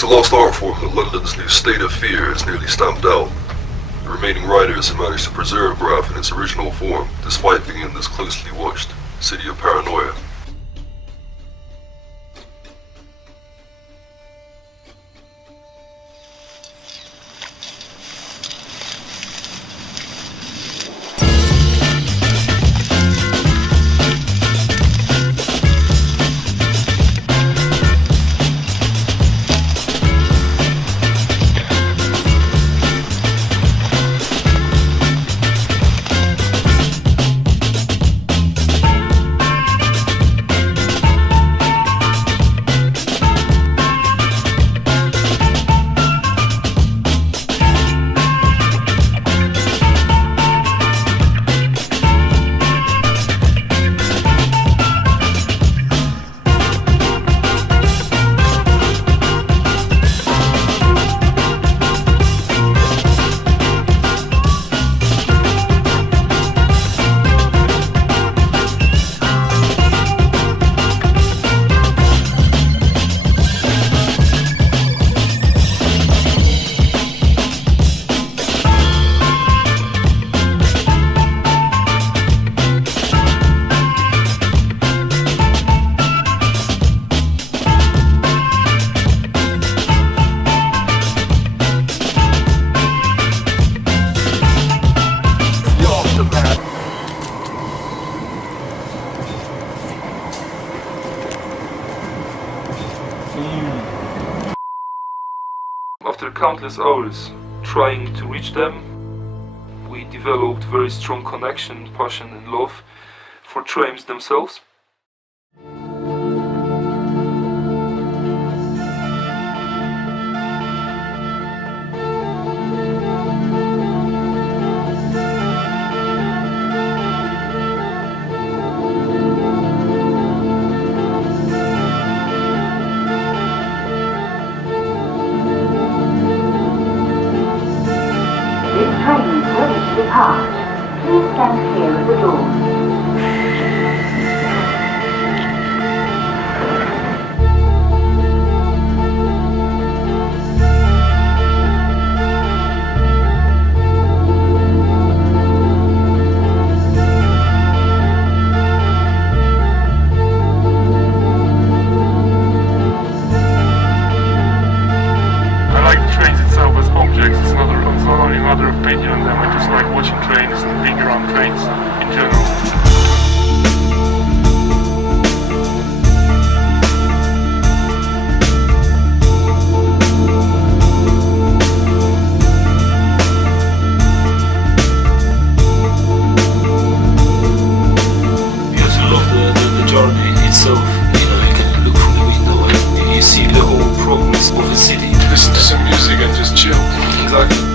It's a lost art form that London's new state of fear is nearly stamped out. The remaining writers have managed to preserve Graff in its original form, despite being in this closely watched City of Paranoia. After countless hours trying to reach them, we developed very strong connection, passion and love for trains themselves. This train is ready to depart. Please stand clear of the doors. I like the trains itself as objects. It's not only a matter of painting on them. I just like watching trains and being around trains in general. You have to love the journey itself. You know, you can look from the window and you see the whole progress of the city. Listen to some music and just chill. Exactly.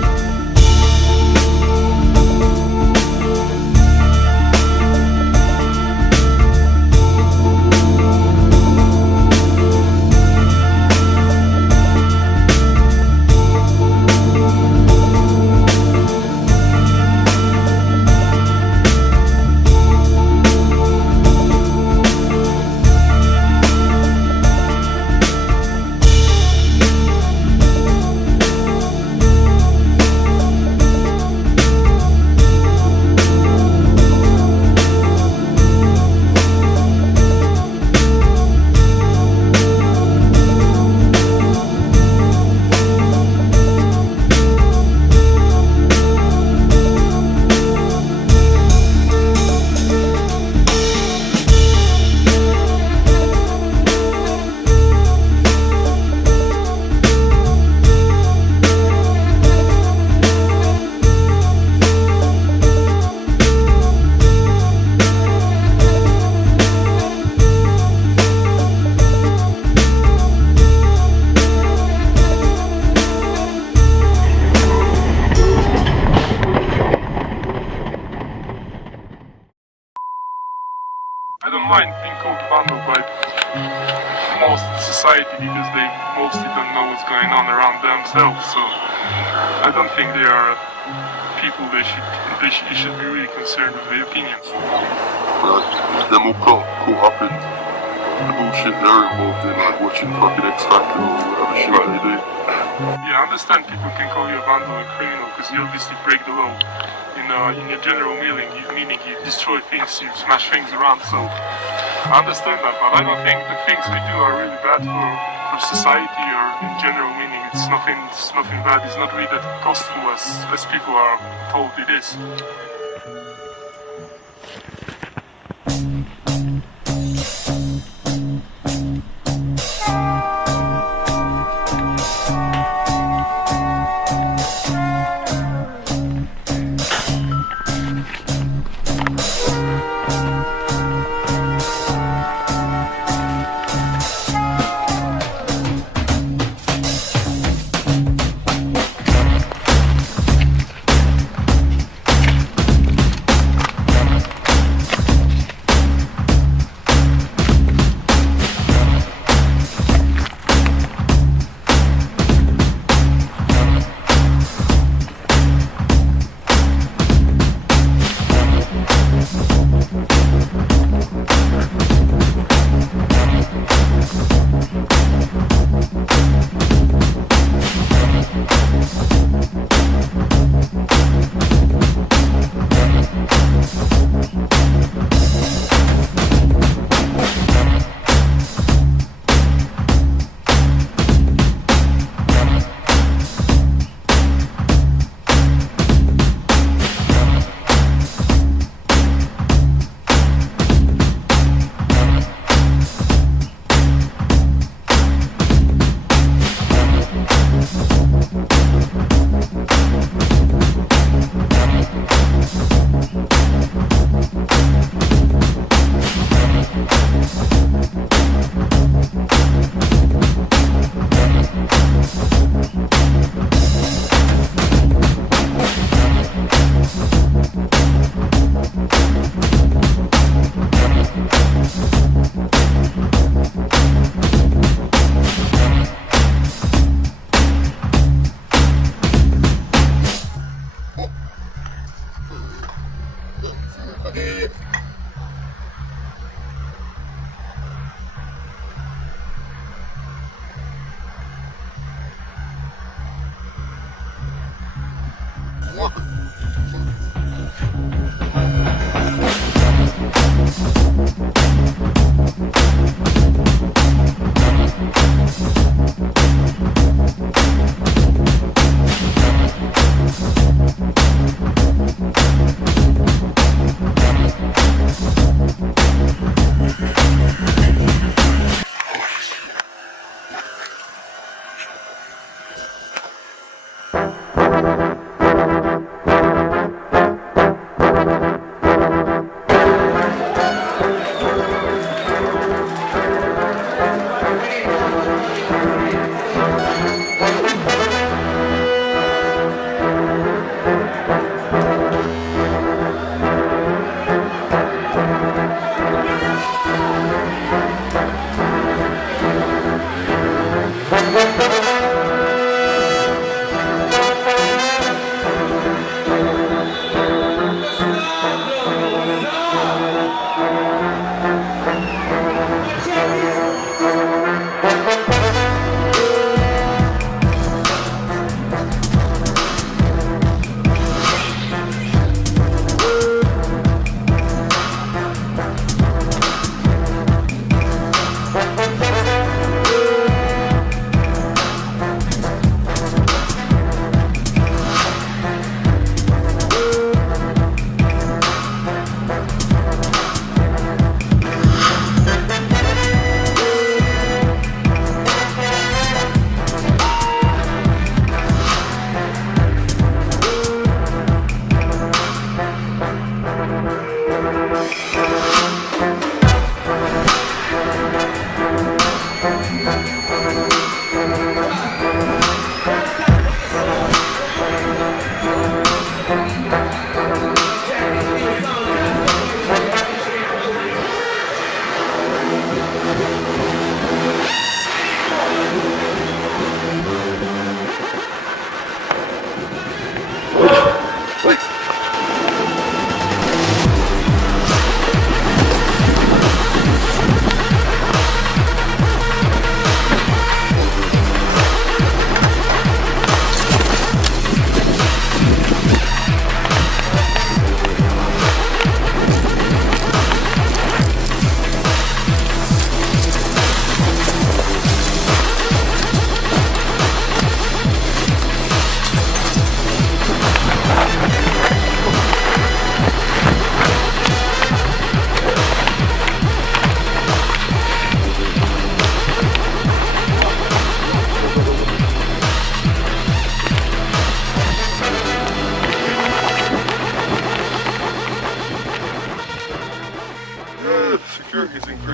I don't mind being called vandal by most society because they mostly don't know what's going on around themselves, so I don't think they are people you should be really concerned with their opinions. Democrat cohappen the bullshit they're involved in, like watching fucking X Factor or whatever shit they do. Yeah, I understand people can call you a vandal and criminal because you obviously break the law. In your general meaning you destroy things, you smash things around, so I understand that, but I don't think the things we do are really bad for society or in general meaning. It's nothing bad, it's not really that costful as people are told it is.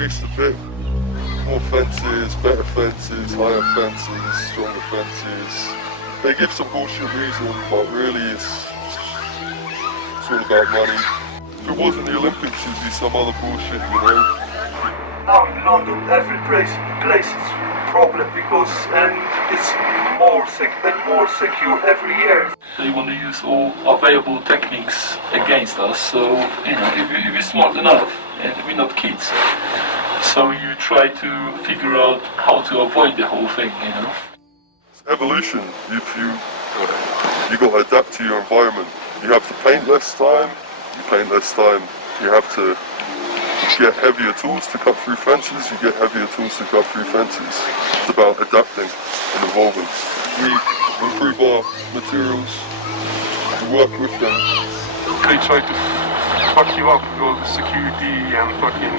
increased a bit. More fences, better fences, higher fences, stronger fences. They give some bullshit reason, but really it's all about money. If it wasn't the Olympics, it'd be some other bullshit, you know. Now in London, every place is problem because it's more secure every year. They want to use all available techniques against us. So if you're smart enough, and we're not kids, so you try to figure out how to avoid the whole thing. It's evolution. If you got to adapt to your environment. You have to paint less time. You paint less time. You have to get heavier tools to cut through fences. You get heavier tools to cut through fences. It's about adapting and evolving. We improve our materials. We work with them. They try to fuck you up with all the security and fucking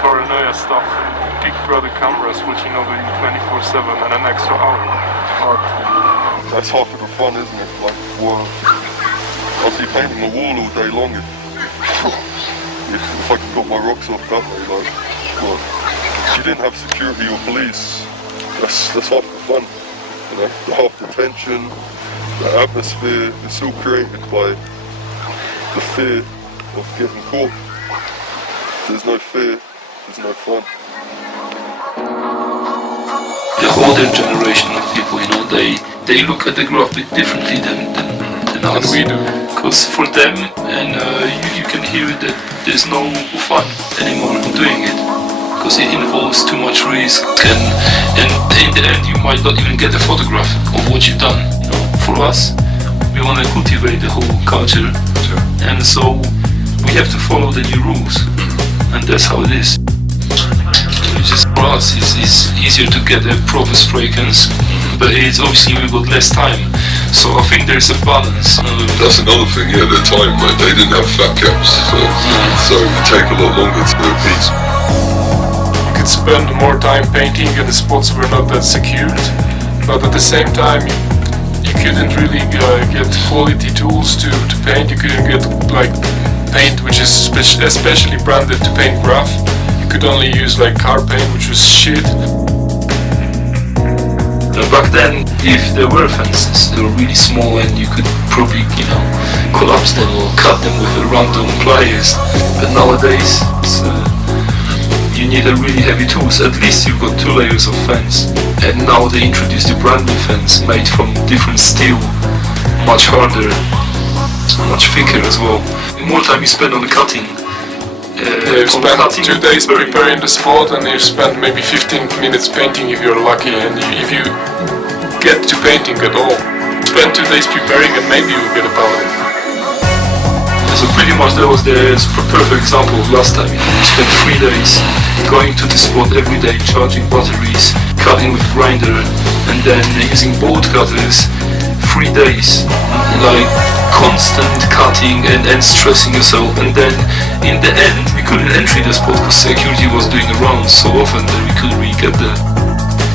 paranoia stuff. Big brother cameras watching over you 24/7 and an extra hour. That's half of the fun, isn't it? Like, wow. I'll be painting a wall all day long if I could got my rocks off that way. Like, well, if you didn't have security or police, that's half the fun. You know, half the tension, the atmosphere, it's all created by the fear of getting caught. If there's no fear, there's no fun. The older generation of people, they look at the graph a bit differently than us. And we do. Because for them, and you can hear that there's no fun anymore in doing it. Because it involves too much risk, and in the end you might not even get a photograph of what you've done. For us, we want to cultivate the whole culture, and so we have to follow the new rules, and that's how it is. Just for us, it's easier to get a proper spray cans, but it's obviously we've got less time. So I think there's a balance. That's another thing, yeah, their time, man. They didn't have fat caps, so it take a lot longer to do a piece. You could spend more time painting and the spots were not that secured, but at the same time you couldn't really get quality tools to paint. You couldn't get like paint which is especially branded to paint graph. You could only use like car paint, which was shit. Back then, if there were fences, they were really small and you could probably, collapse them or cut them with a random pliers. But nowadays, you need a really heavy tools. At least you've got 2 layers of fence. And now they introduced a brand new fence made from different steel, much harder, much thicker as well. The more time you spend on the cutting, you spend 2 days preparing the spot and you spend maybe 15 minutes painting if you're lucky, and if you get to painting at all, spend 2 days preparing and maybe you'll get a palette. So pretty much that was the perfect example of last time. You spent 3 days going to the spot every day, charging batteries, cutting with grinder, and then using bolt cutters. 3 days, like constant cutting and stressing yourself, and then in the end we couldn't enter the spot because security was doing a round so often that we couldn't really get there.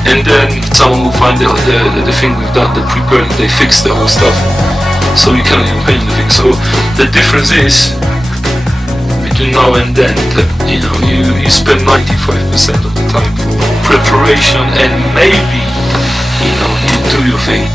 And then someone will find the thing we've done, the preparing, they fix the whole stuff, so you cannot even paint anything. So the difference is between now and then that you spend 95% of the time for preparation, and maybe you do your thing.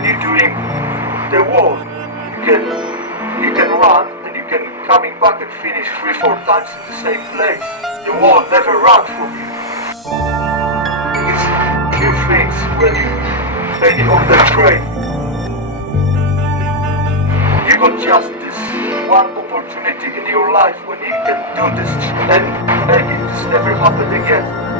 when you're doing the wall, you can run and you can coming back and finish 3-4 times in the same place. The wall never runs from you. It's few things when you maybe on the train. You got just this one opportunity in your life when you can do this, and maybe this never happen again.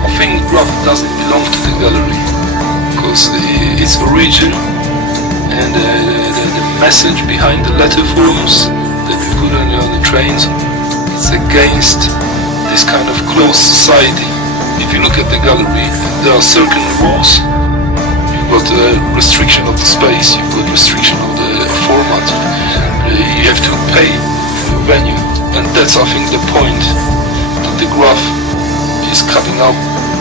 I think Graff doesn't belong to the gallery because its origin and the message behind the letter forms that we put on the trains, it's against this kind of closed society. If you look at the gallery, there are certain rules. You've got a restriction of the space, you've got restriction of the format, you have to pay for your venue, and that's I think the point that the Graff is cutting out.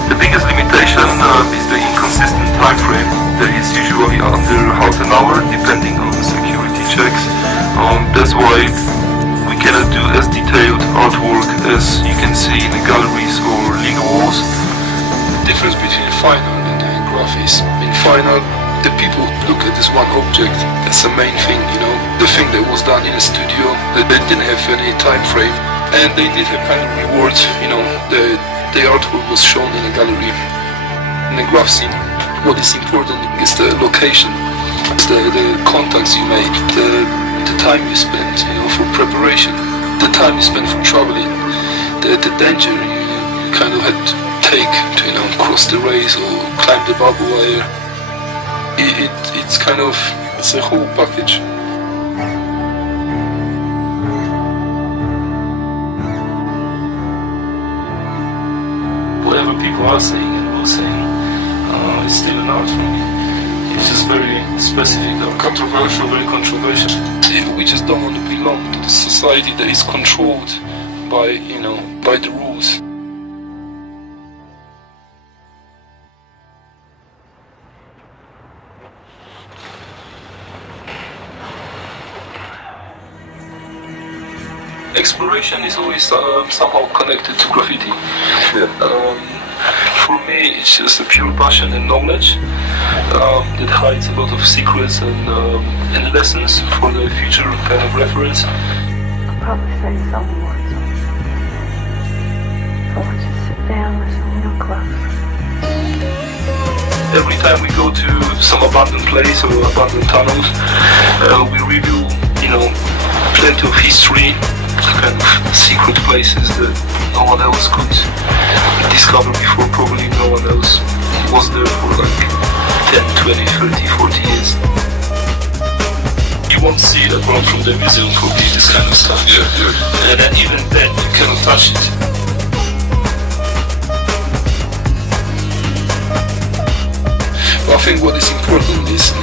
The biggest limitation is the inconsistent time frame. That is usually under half an hour, depending on the security checks. That's why we cannot do as detailed artwork as you can see in the galleries or legal walls. The difference between final and Graff is, in final, the people look at this one object. That's the main thing, you know. The thing that was done in a studio, that they didn't have any time frame, and they did have kind of rewards, you know. The artwork was shown in a gallery. In the Graff scene, what is important is the location, it's the contacts you made, the time you spent, you know, for preparation, the time you spent for traveling, the danger you kind of had to take to, you know, cross the rails or climb the barbed wire. It's kind of, it's a whole package. Whatever people are saying and will saying, it's still an art for me. It's just very specific, controversial, very controversial. We just don't want to belong to the society that is controlled by, you know, by the rules. Exploration is always somehow connected to graffiti. For me, it's just a pure passion and knowledge that hides a lot of secrets and lessons for the future kind of reference. I'll probably say some words. So let's just sit down, listen real close. Every time we go to some abandoned place or abandoned tunnels, we reveal, you know, plenty of history, kind of secret places that no one else could discover before. Probably no one else was there for like 10, 20, 30, 40 years. You won't see it apart from the museum probably, this kind of stuff. Yeah. And then even then you cannot touch it. But I think what is important is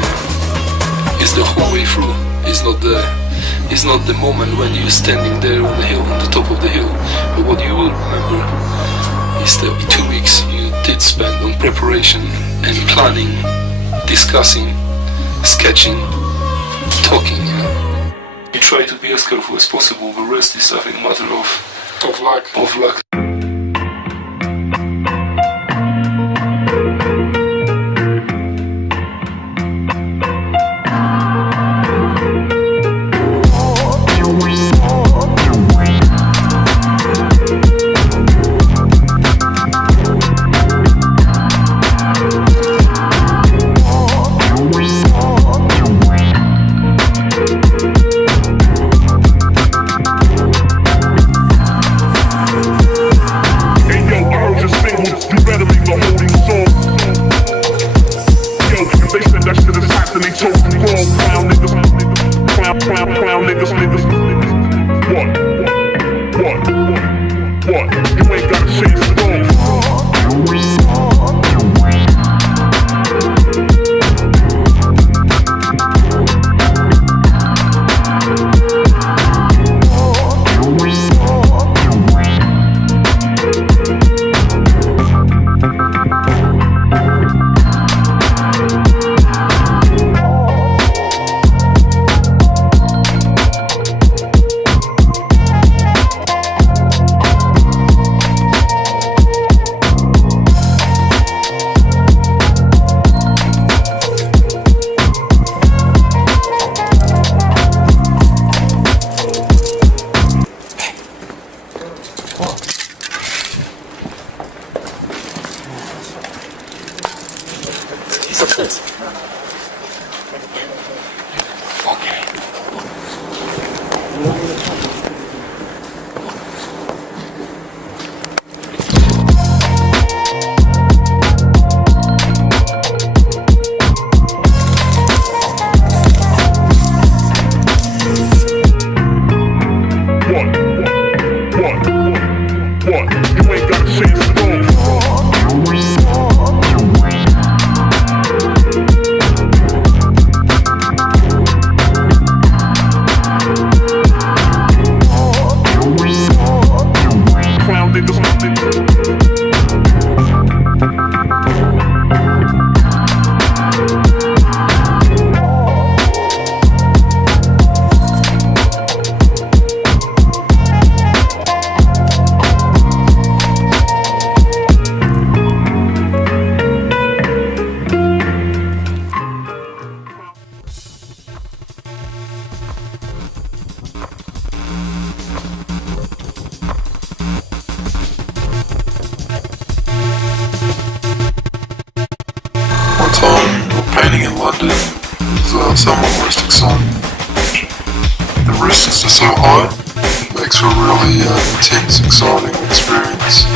the whole way through. It's not the moment when you're standing there on the hill, on the top of the hill. But what you will remember is the 2 weeks you did spend on preparation and planning, discussing, sketching, talking, you know. You try to be as careful as possible, the rest is I think a matter of luck. Success. Painting in London is somewhat most exciting. The risks are so high, it makes for a really intense, exciting experience.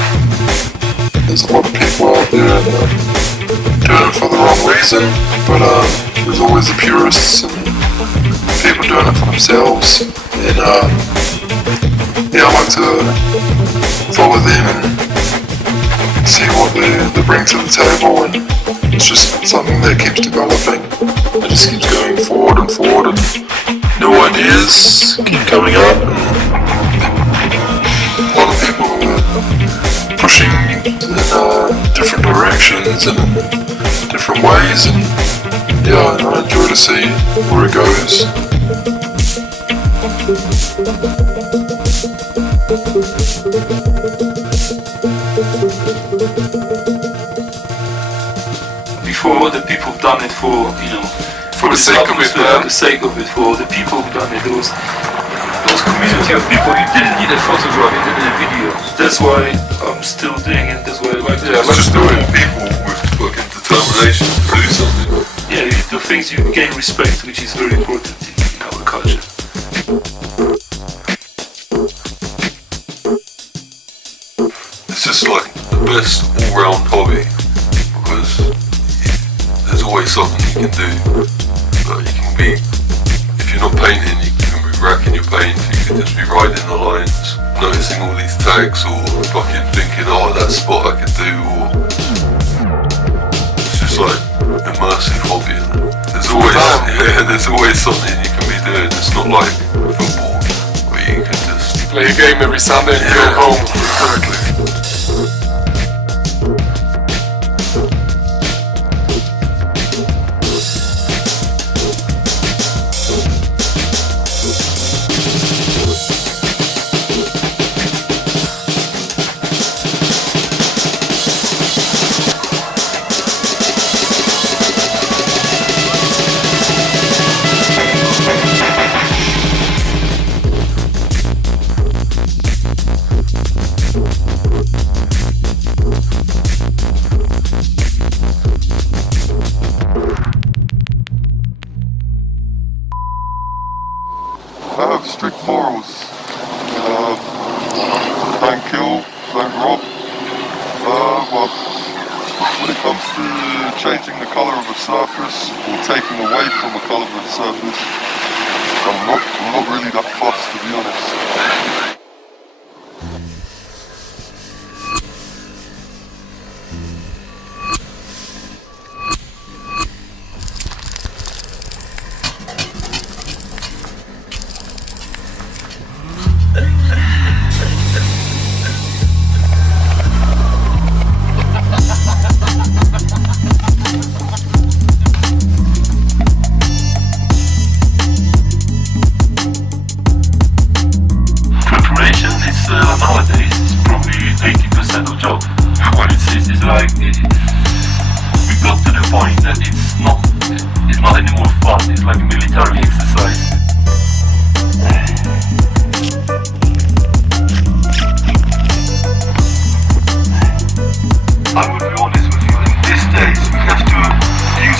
There's a lot of people out there doing it for the wrong reason, but there's always the purists and people doing it for themselves. And yeah, I like to follow them and see what they bring to the table, and it's just something that keeps developing. It just keeps going forward and forward, and new ideas keep coming up. And a lot of people are pushing in different directions and different ways, and yeah, I enjoy to see where it goes. Before, the people have done it for, you know, For the sake of it, for the sake of it, for the people who've done it, those community of people, you didn't need a photograph, you didn't need a video. That's why I'm still doing it, that's why I like it. Yeah, let's just do it. People with fucking determination to do something. Yeah, you do things, you gain respect, which is very important in our culture. It's just like the best all-round hobby, because there's always something you can do. You can be, if you're not painting, you can be racking your paint, you can just be riding the lines, noticing all these tags, or fucking thinking, oh, that spot I could do, or it's just like immersive hobby. There's always something you can be doing. It's not like football, where you can just Play a game every Sunday and go home. Exactly. I have strict morals. Don't kill, don't rob. But when it comes to changing the colour of a surface or taking away from the colour of a surface, I'm not really that fussed, to be honest. Nowadays, it's probably 80% of job. What it is like, we got to the point that it's not anymore fun, it's like a military exercise. I would be honest with you, in these days we have to use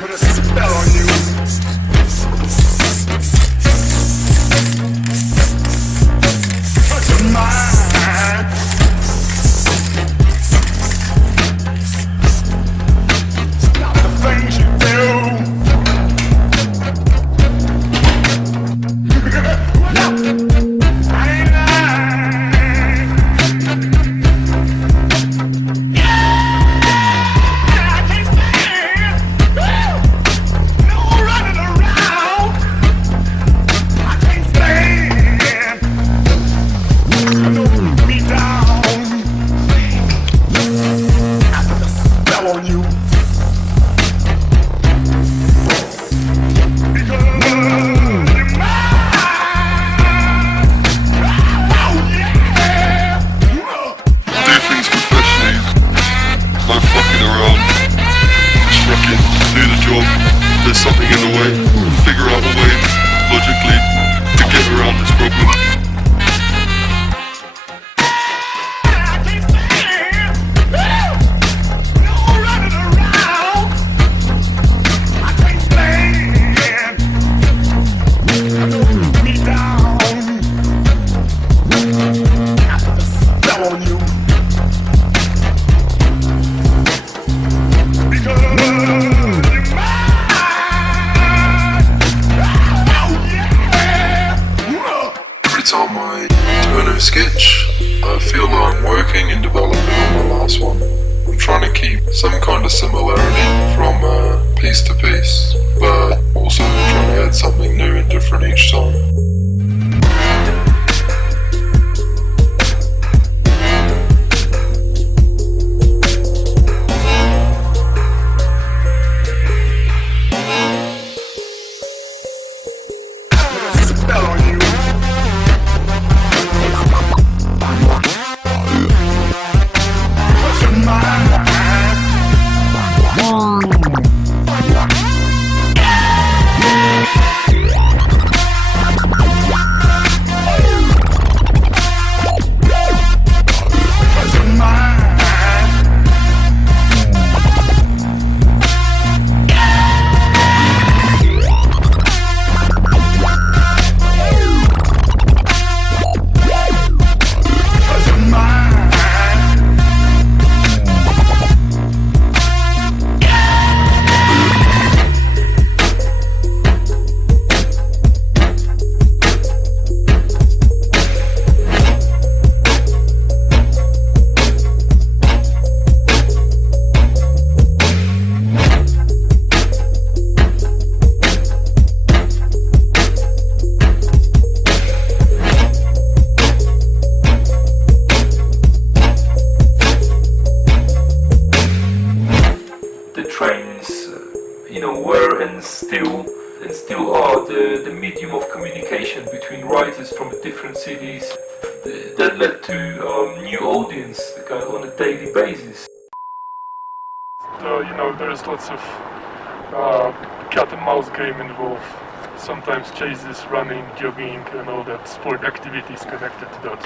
Put a spell on you. Touch your mind. Stop the things you do. I ain't lying. Yeah, I can't stand. No running around. I can't stand. No put me down. I put a spell on you. Because you're mine. Oh yeah. Do things professionally. No fucking around. Just fucking do the job. If there's something in the way, figure out a way logically to get around this problem. I can't stand. No running around. I can't stand. Put me down. I put a spell on you. Because you're mine. Oh yeah. Every time I do a new sketch, I feel that I'm working in development on my last one. I'm trying to keep some kind of similarity from piece to piece, but also trying to add something new and different each time. Spell on you. Touch your mind. Touch your mind. Touch your mind. The trains, were and still are the medium of communication between writers from different cities that led to new audience kind of on a daily basis. There's lots of cat and mouse game involved. Sometimes chases, running, jogging, and all that sport activities connected to that.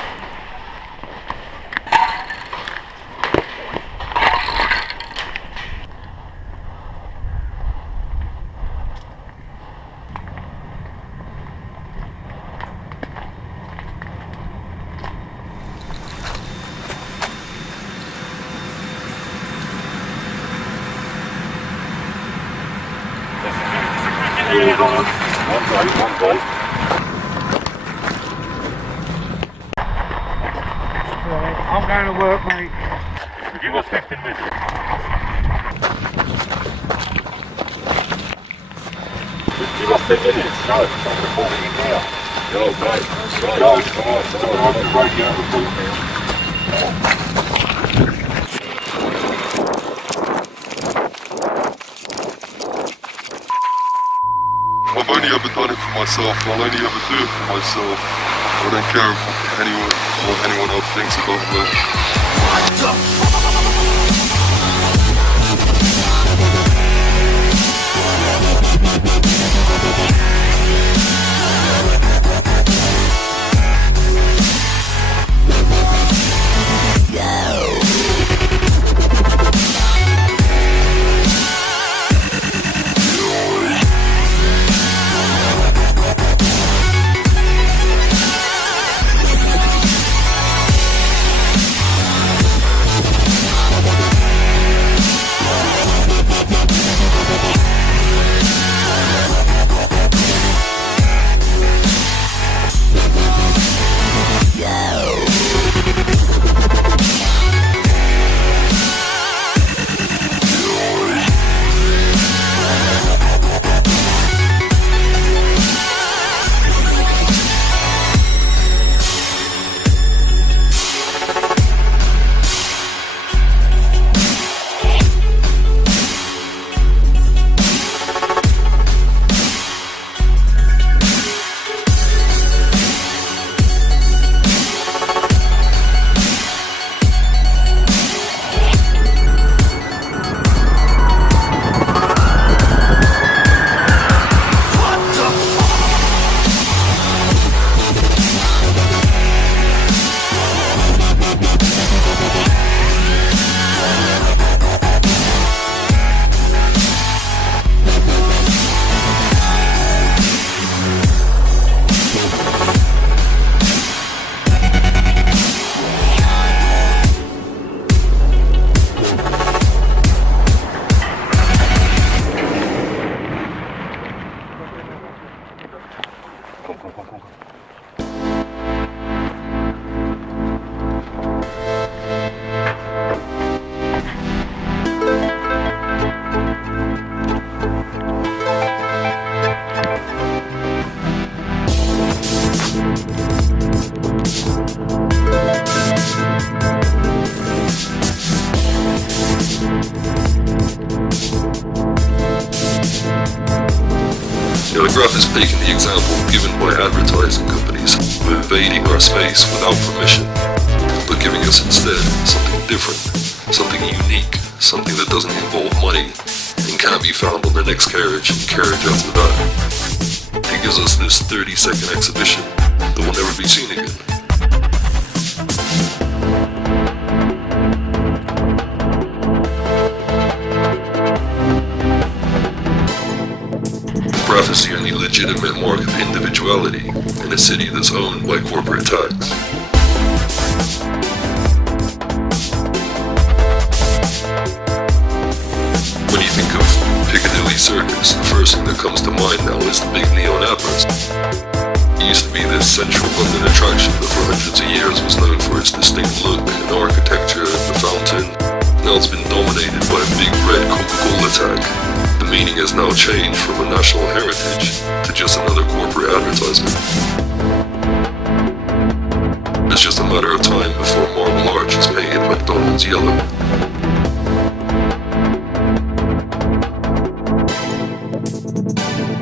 I'm going to work, mate. Give us 15 minutes. Give us 10 minutes. No, I'm reporting it now. Yo, mate. Yo, come on. I'm on the radio report now. I've only ever done it for myself. I'll only ever do it for myself. I don't care anyone else thinks about it. Graph is taking the example given by advertising companies of invading our space without permission, but giving us instead something different, something unique, something that doesn't involve money and can't be found on the next carriage and carriage after that. He gives us this 30-second exhibition that will never be seen again. Graph is the only legitimate mark of individuality in a city that's owned by corporate tags. When you think of Piccadilly Circus, the first thing that comes to mind now is the big neon adverts. It used to be this central London attraction that for hundreds of years was known for its distinct look and architecture, the fountain. Now it's been dominated by a big red Coca-Cola tag. The meaning has now changed from a national heritage to just another corporate advertisement. It's just a matter of time before Marble Arch is painted McDonald's yellow.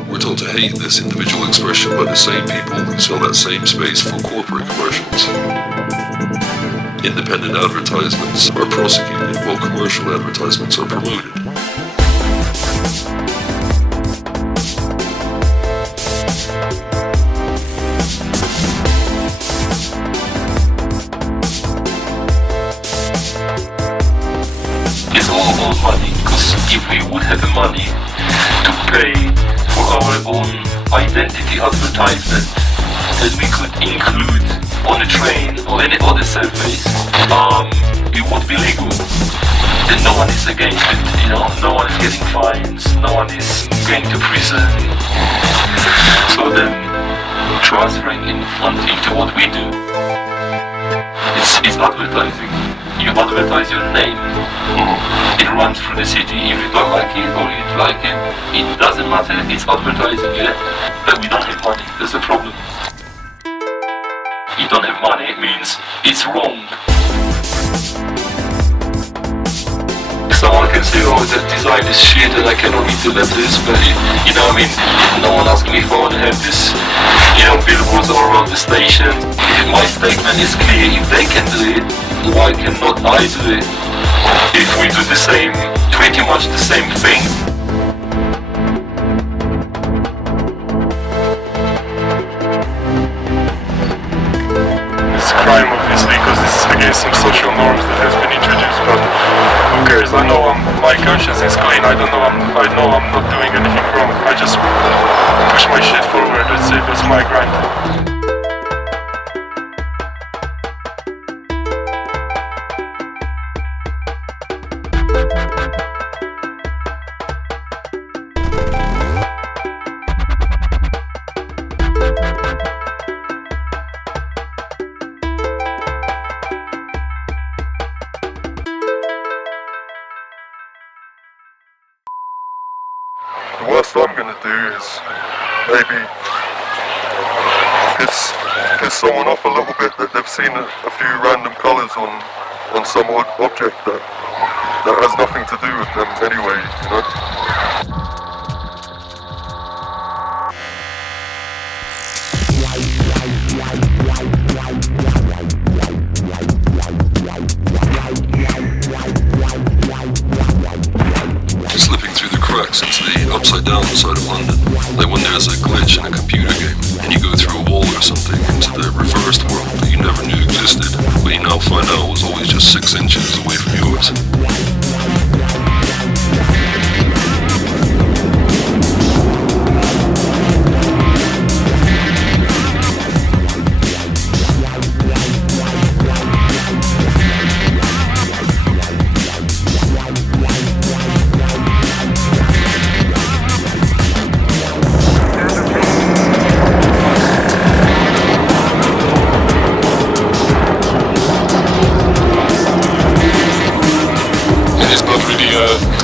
We're told to hate this individual expression by the same people who sell that same space for corporate commercials. Independent advertisements are prosecuted while commercial advertisements are promoted. It's all about money, because if we would have the money to pay for our own identity advertisement that we could include on a train or any other surface, it would be legal. Then no one is against it, no one is getting fines, no one is going to prison. So then transferring into what we do, it's advertising. You advertise your name. It runs through the city. If you don't like it or you like it, it doesn't matter, it's advertising, yeah? But we don't have money, that's the problem. You don't have money, it means it's wrong. someone can say, oh, that design is shit and I cannot read the letters, but you know, I mean, no one asked me if I want to have this, you know, billboards all around the station. My statement is clear: if they can do it, why cannot I do it? If we do the same, pretty much the same thing. It's a crime, obviously, because this is against some social norms that has been introduced, but who cares? I know my conscience is clean. I know I'm not doing anything wrong. I just push my shit forward. That's it. That's my grind. The worst I'm gonna do is maybe piss someone off a little bit that they've seen a few random colours on some object that has nothing to do with them anyway, you know? Slipping through the cracks into the upside down side of London. Like when there's a glitch in a computer game and you go through a wall or something into the reversed world that you never knew existed, but you now find out was always just 6 inches away from yours.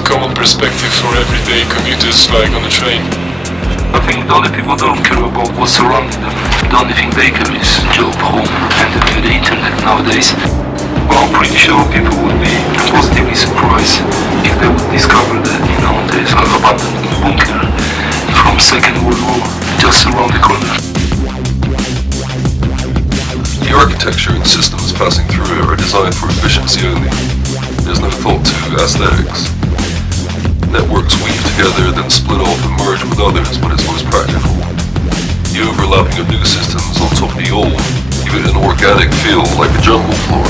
Common perspective for everyday commuters like on the train. I think the only people don't care about what's surrounding them. The only thing they care is job, home, and the internet nowadays. Well, I'm pretty sure people would be positively surprised if they would discover that, you know, there's an abandoned bunker from Second World War just around the corner. The architecture and systems passing through it are designed for efficiency only. There's no thought to aesthetics. Networks weave together, then split off and merge with others when it's most practical. The overlapping of new systems on top of the old give it an organic feel like a jungle floor.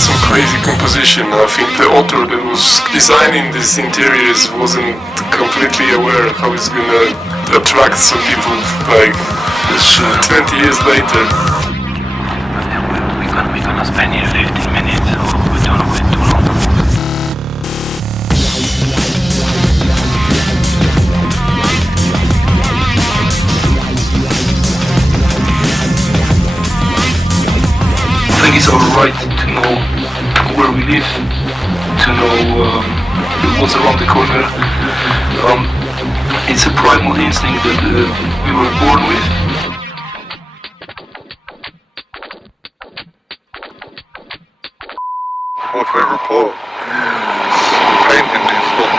Some crazy composition. I think the author that was designing these interiors wasn't completely aware of how it's gonna attract some people like 20 years later. We're gonna spend here 15 minutes, so we don't wait too long. I think it's our right to know where we live, to know what's around the corner. It's a primal instinct that we were born with. My favourite part is painting these stuff.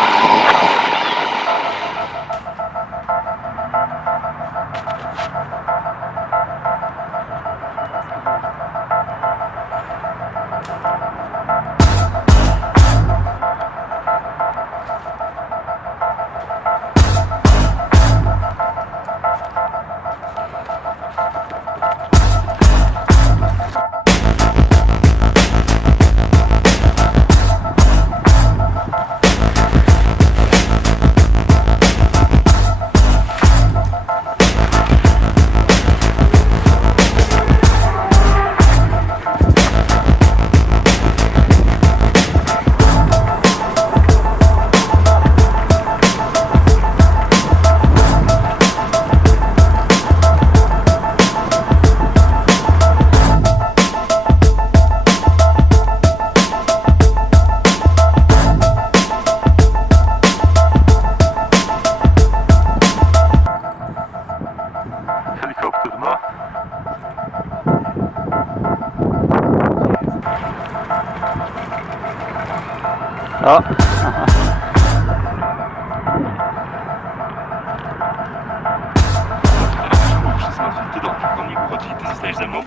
Ja. Ty do pomniku chodzi, ty zostajesz ze mną.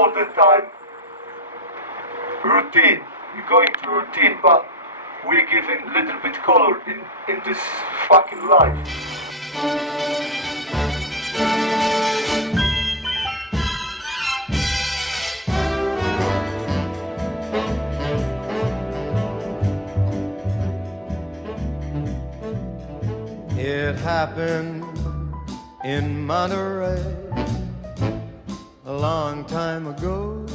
all the time. Routine. You're going through routine, but we're giving a little bit color in this fucking life. It happened in Monterey a long time ago.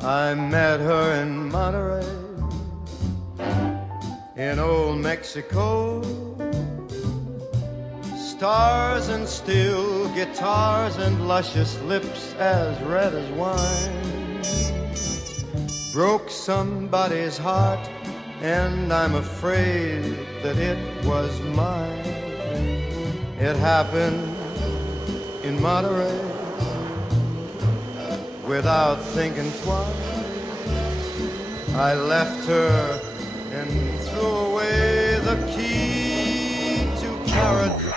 I met her in Monterey, in old Mexico. Stars and steel guitars and luscious lips as red as wine broke somebody's heart, and I'm afraid that it was mine. It happened in Monterey without thinking twice. I left her and threw away the key to paradise.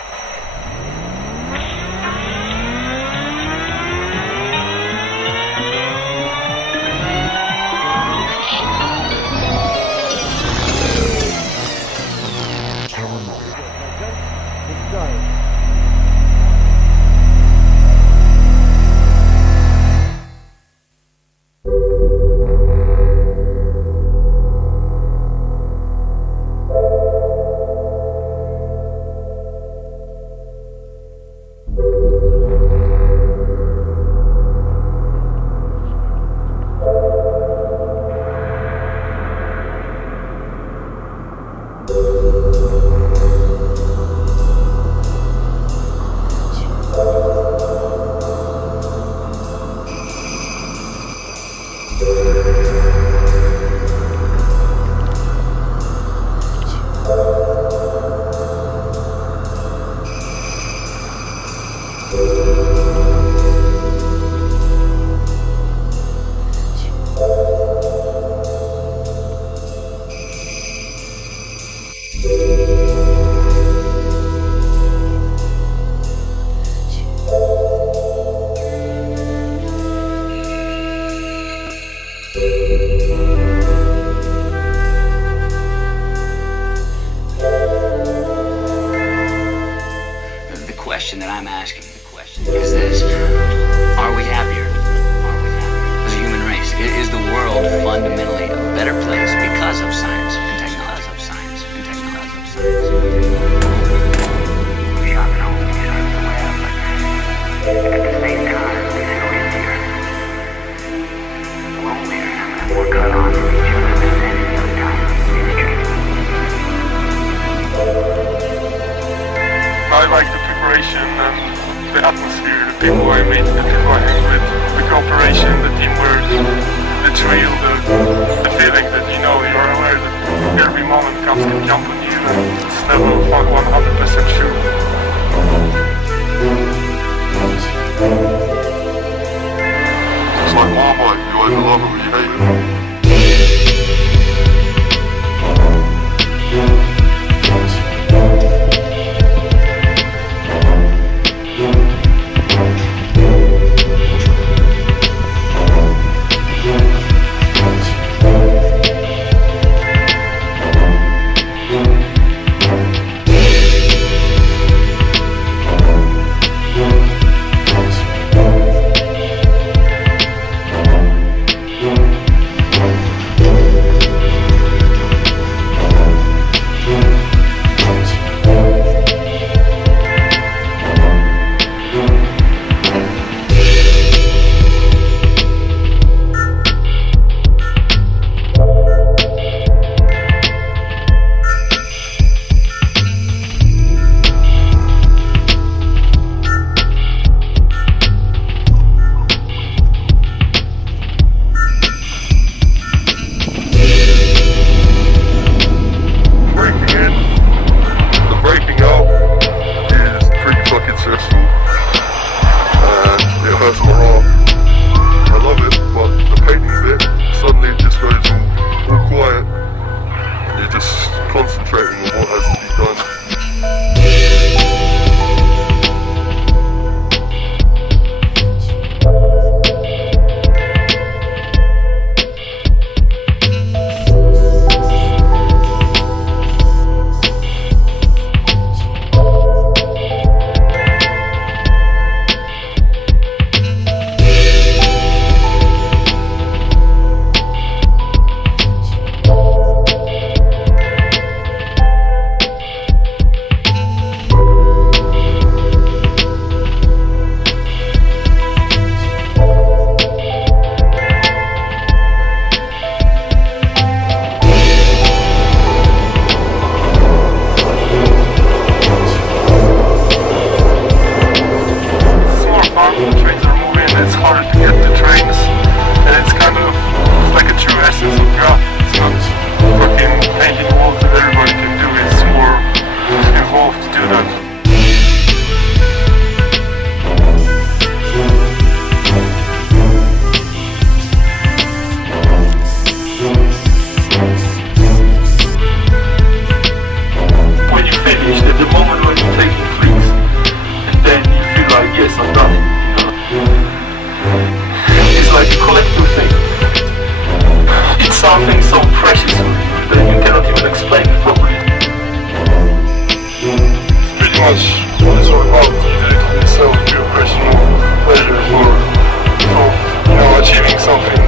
I like the preparation and the atmosphere, the people I meet, the people I hang with, the cooperation, the teamwork, the thrill, the feeling that you know, you're aware that every moment comes to jump on you and it's never 100% sure. It's like Marmite, you either love it or you hate it. at the moment when you're taking flicks, and then you feel like, yes, I've done it, you know. It's like a collective thing. It's something so precious to you that you cannot even explain it properly. Pretty much what it's all about. You do it for yourself, pure personal pleasure for you know, achieving something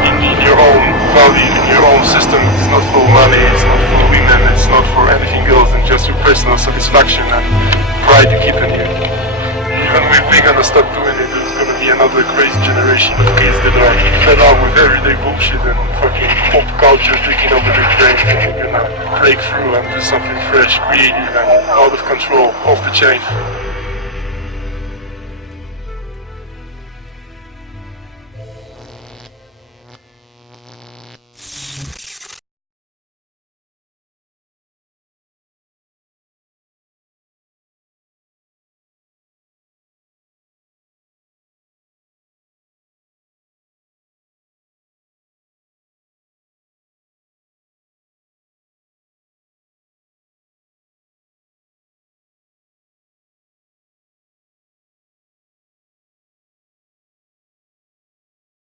in your own body, in your own system. It's not for money, it's not for women, it's not for anything else than just your personal satisfaction and pride you keep in you. Even if we're gonna stop doing it, there's gonna be another crazy generation of kids that are fed up with everyday bullshit and fucking pop culture taking over their brains, and you're gonna break through and do something fresh, creative and out of control, off the chain.